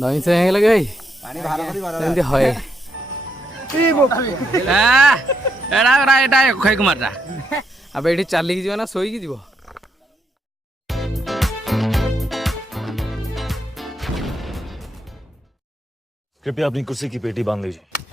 दही से हे लगे भाई पानी बाहर करी बाहर एमती हय एड़ा एटा खैक मारता अब एठी चलिक जीव ना सोईकी जीव कृपया अपनी कुर्सी की पेटी बांध लीजिए।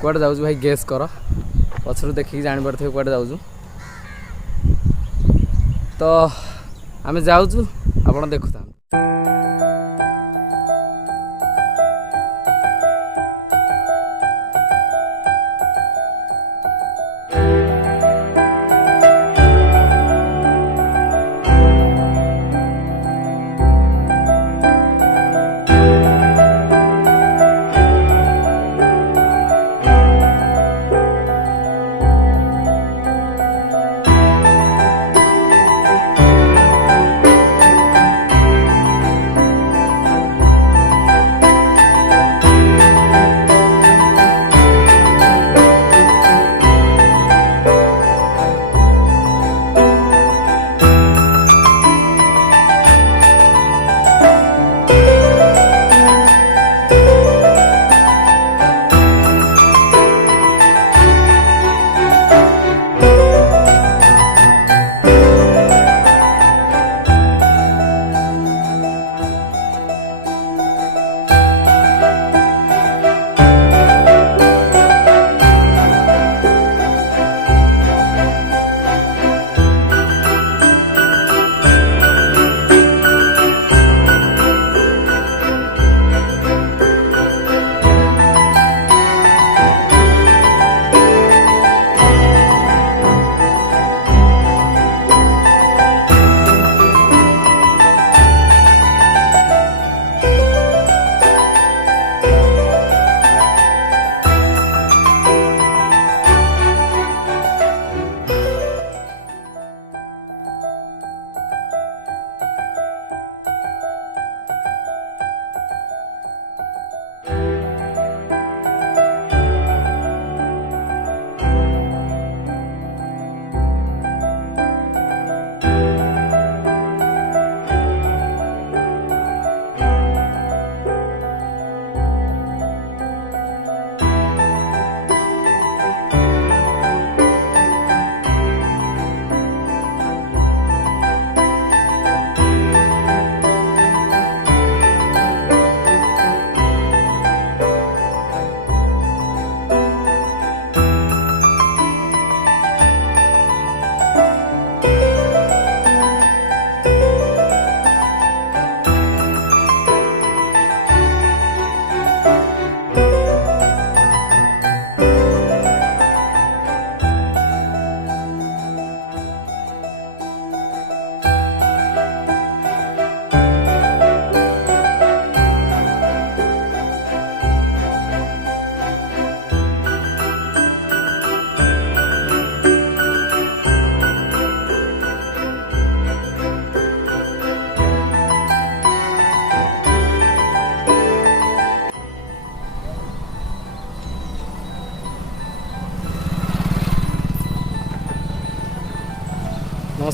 कुआडे जाऊँ भाई गेस कर पछरू देखिक जानी पारे कुआडे जाऊँ तो आम जाऊँ आप देखुता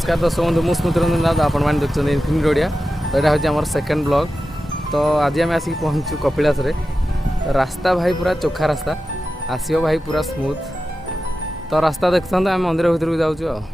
नमस्कार दर्शक बंधु मु स्मृति रंजन दाद आपण मैंने देखते इनफिनिटी ओडिया तो यहाँ हूँ आम सेकेंड ब्लॉग तो आज आम आसिक पहुँचु कपिलास रे रास्ता भाई पूरा चोखा रास्ता आसो भाई पूरा स्मूथ तो रास्ता देखते आम मंदिर भर को जाऊँ।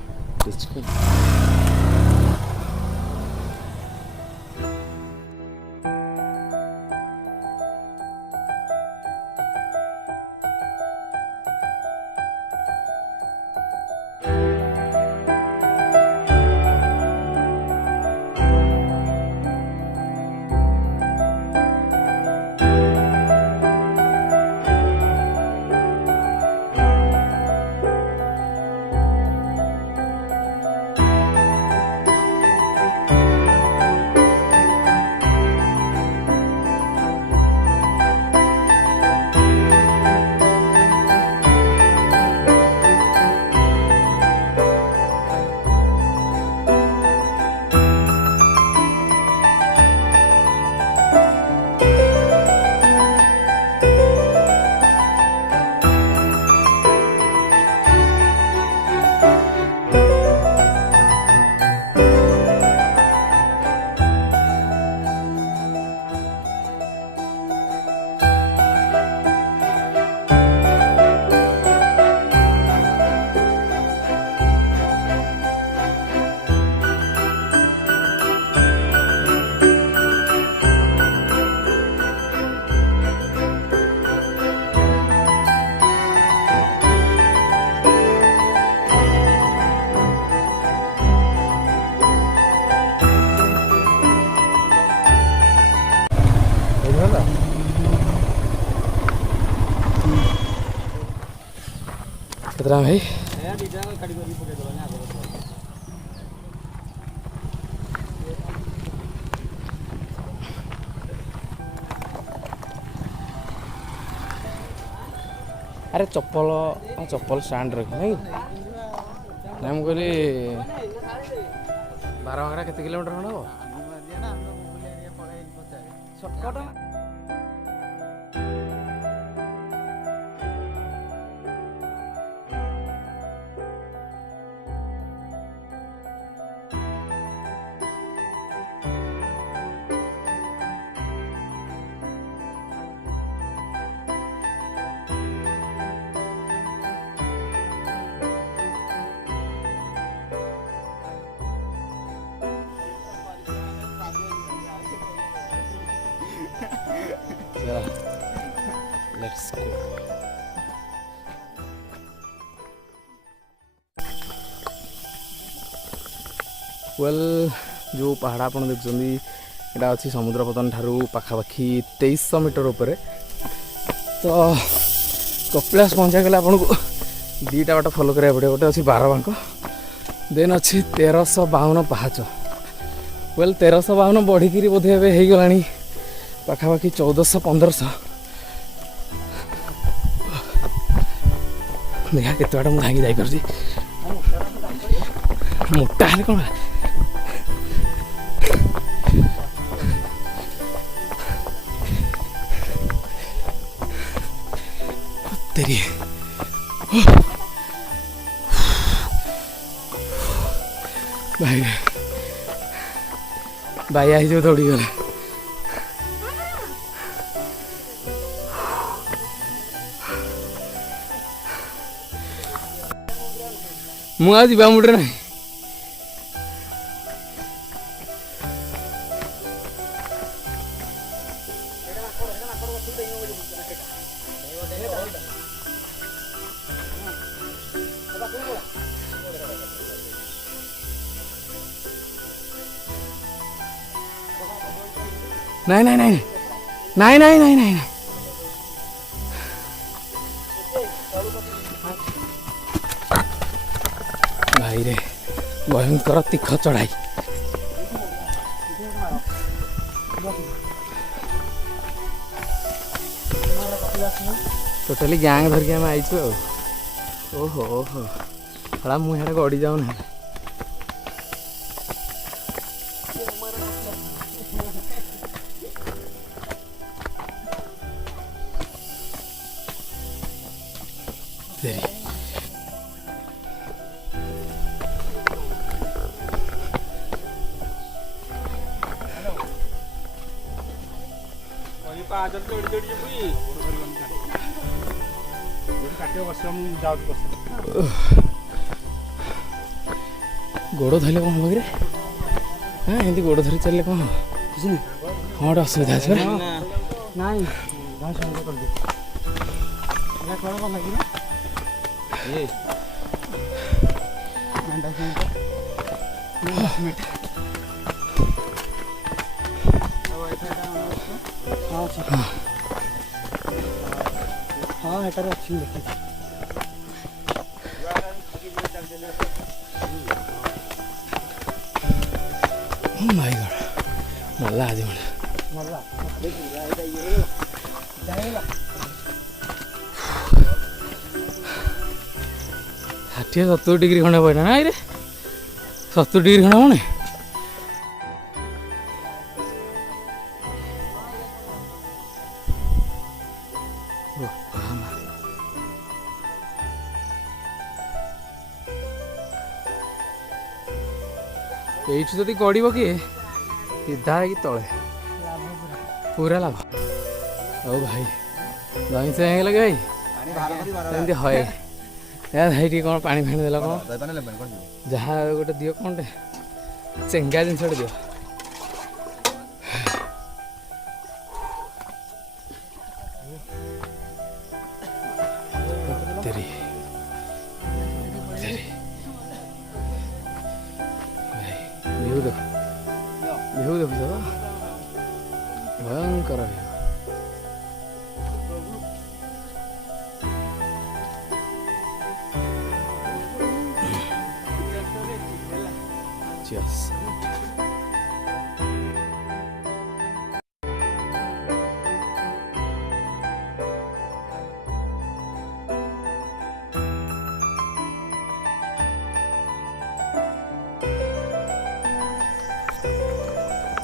कितना भाई अरे चप्पल स्टैंड रख नहीं मैं कहली 12 केते किलोमीटर खंड हम लेट्स गो। वेल जो पहाड़ आप देखते यहाँ अच्छी समुद्र पतन ठारू पाखापाखि 2300 मीटर उपर तो कपिलास पहुँचा गले आपन को दीटा बाट फॉलो करा पड़े गोटे अच्छी 12 बांक देन अच्छी 1352 पहाच वेल 1352 बढ़िकी बोधे हो गला पाखापाखि 1400-1500 देखा केत बाट मुझे भांगी जापर मोटा है कौन तेरी भाई भाई आई जो दौड़ी गला मुआ जी मुड़े ना नहीं नहीं नहीं नहीं नहीं नहीं नहीं भाई रे भयंकर तीख चढ़ाई टोटाली गैंग धरिक आम आईचु ओहो ओहो हड़ा मुझे गड़ी जाऊना गोड़ धरले कौन हम हाँ एमती गोड़ धरी चलले कौन किसी नहीं हाँ गोटे असुविधा अच्छे ନାଇଁ ଯାହା ସଙ୍ଗେ କରିଦି ହେଲା କ'ଣ କ'ଣ ଲାଗିବ ଏ ମେଣ୍ଟା ସଙ୍ଗେ ହଁ ଏଟାରେ ଅଛି ଦେଖିଛି Oh my god मल्ला आज मला ମଲା ষাঠিଏ 70 डिग्री खंडे पड़ना ना रे 70 डिग्री खंडे होने এইଠୁ ଯଦି ଗଡ଼ିବ କିଏ ସିଧା ହେଇକି ତଳେ ପୁରା ଲାଭ ହଉ ଭାଇ ଦହି ସେ ହେଇଗଲା କି ଭାଇ ଏମିତି ହଏ ଏ ଭାଇ ଟିକେ କ'ଣ ପାଣି ଫାଣି ଦେଲା କ'ଣ ଯାହା ଗୋଟେ ଦିଅ କ'ଣଟେ ଚେଙ୍ଗା ଜିନିଷଟେ ଦିଅ ତେରି ଭିଉ ଦେଖ ଭିଉ ଦେଖୁଛ ତ ଭୟଙ୍କର ଭିଉ Cheers.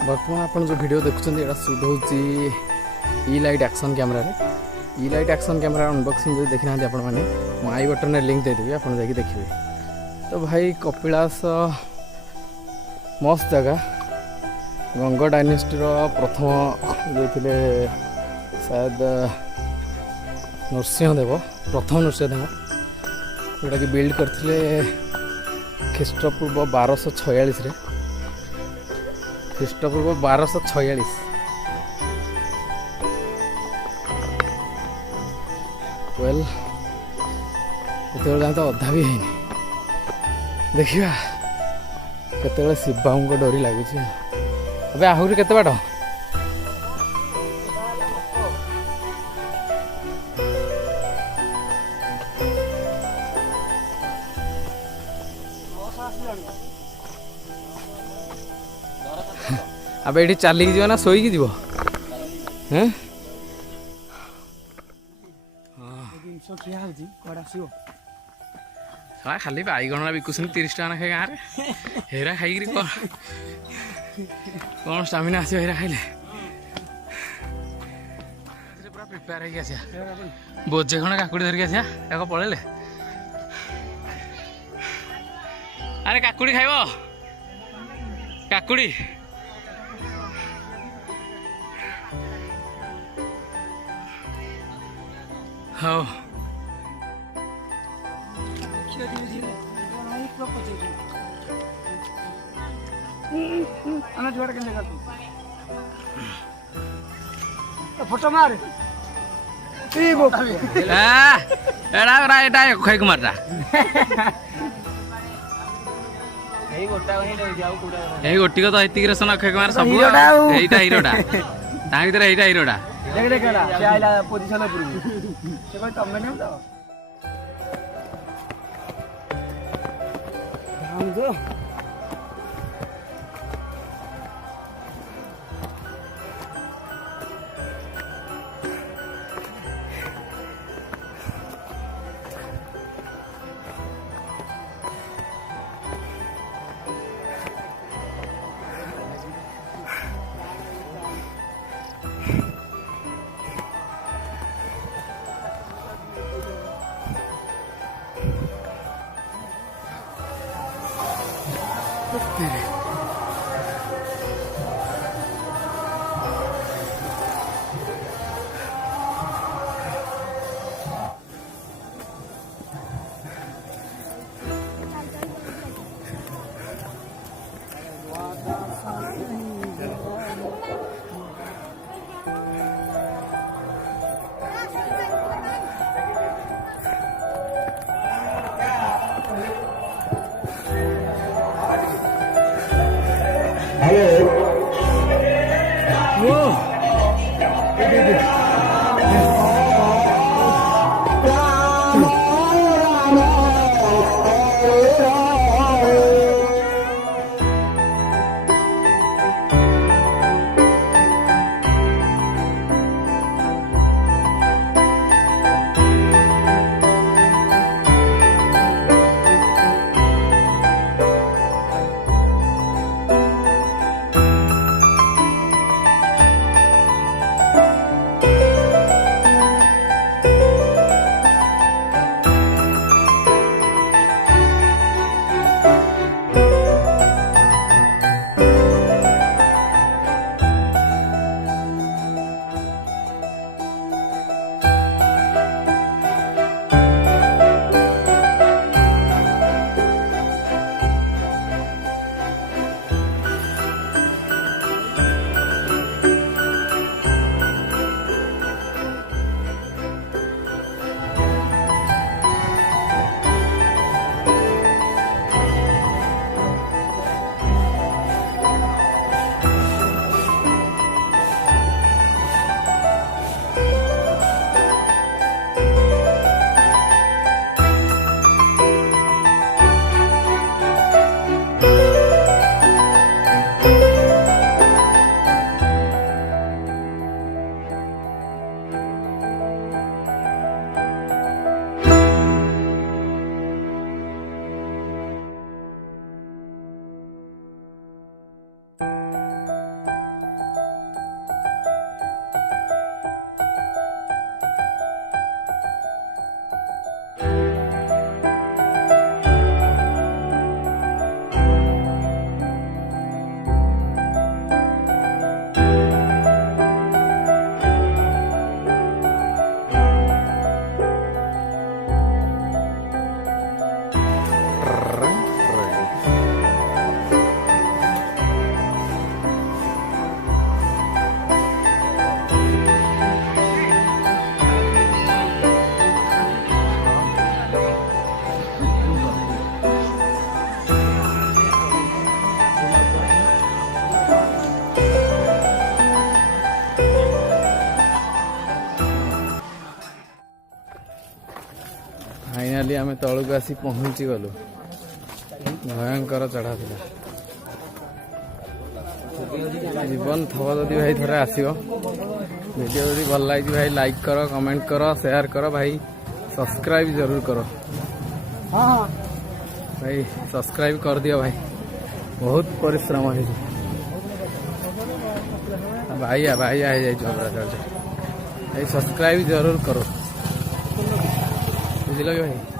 बर्तमान आप जो वीडियो देखुं यहाँ शूट हो light action camera light action camera unboxing जो देखी ना आपण मैंने आई बटन में लिंक देदेवी आप देखिए तो भाई कपिलास मस्त जगह गंग डायनेस्टी प्रथम जो थे शायद नरसिंहदेव प्रथम नरसिंहदेव जोटा कि बिल्ड करते ख्रीष्टपूर्व 1246 ख्रीष्टपूर्व 1246 वेल ये तो अधा भी है देखा केते शिवबाबू को डोरी लगुच अब आहरी केते बाट अब ये चलिक जीव ना शोक जीव हैं ଜିନିଷ ଖିଆ ହେଉଛି କୁଆଡ଼େ ଆସିବ खाली बैगण बिकुसन 30 टका ना गाँव में हेरा खाई कौन स्टामिना आस हेरा खाइले पूरा प्रिपेयर हो बोझे खंड काकुड़ी धरिक आसा या पलैले अरे काकुड़ी खाइब काकुड़ी हाँ फोटो मार एटा खैक मारता यही गोटी को तो हेतिक रेसन खैक मार सब एटा हीरोटा ता भीतर एटा हीरोटा देख देख से आइला पोजीशन ऊपर से कोई कम नहीं होता हम जो आम तलू आसी पहुँची गलु भयंकर चढ़ा था जीवन थब जदि भाई थोड़े आसो वीडियो जदि भल लगी भाई लाइक करो कमेंट करो शेयर करो भाई सब्सक्राइब जरूर करो भाई सब्सक्राइब कर दियो भाई बहुत परिश्रम है भाई भाई आ जाए भाई सब्सक्राइब जरूर करो बुझल कि भाई।